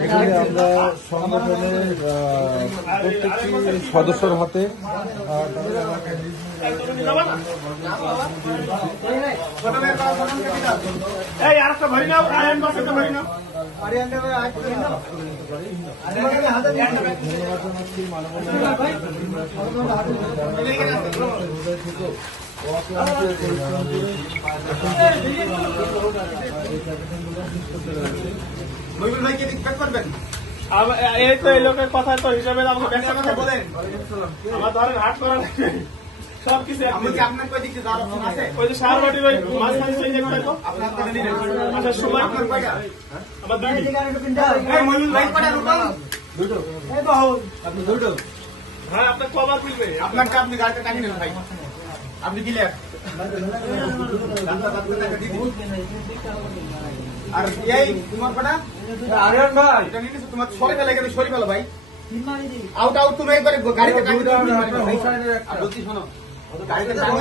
এখানে আমরা সংগঠনের প্রত্যেকটি সদস্যর হাতে এই বাস একটা নাও। করবেন এই তো এই লোকের কথা তো হিসাবে আমাকে বলেন আমার ধরেন হাট করা লাগবে সব কি আপনার কই দিচ্ছি যার অপশন আছে? ওই যে সার বাটির ওই মাঝখানে সেই যে করে তো। আপনার কটা নিলেন আসার সময়। আপনার কয়টা? আমার দুইটি। এই মহিবুল ভাই কটা রুবেল হ্যাঁ আপনার কবার খুলবে। আপনি নেন ভাই। আপনি আর এই তোমার কটা আরিয়ান ভাই। এটা নিয়ে তোমার সরে ফেলে গেলে সরে ফেলো ভাই। আউট আউট তুমি একবারে গাড়িতে টানিয়ে দাও বলছি শোনো গাড়িতে টানিয়ে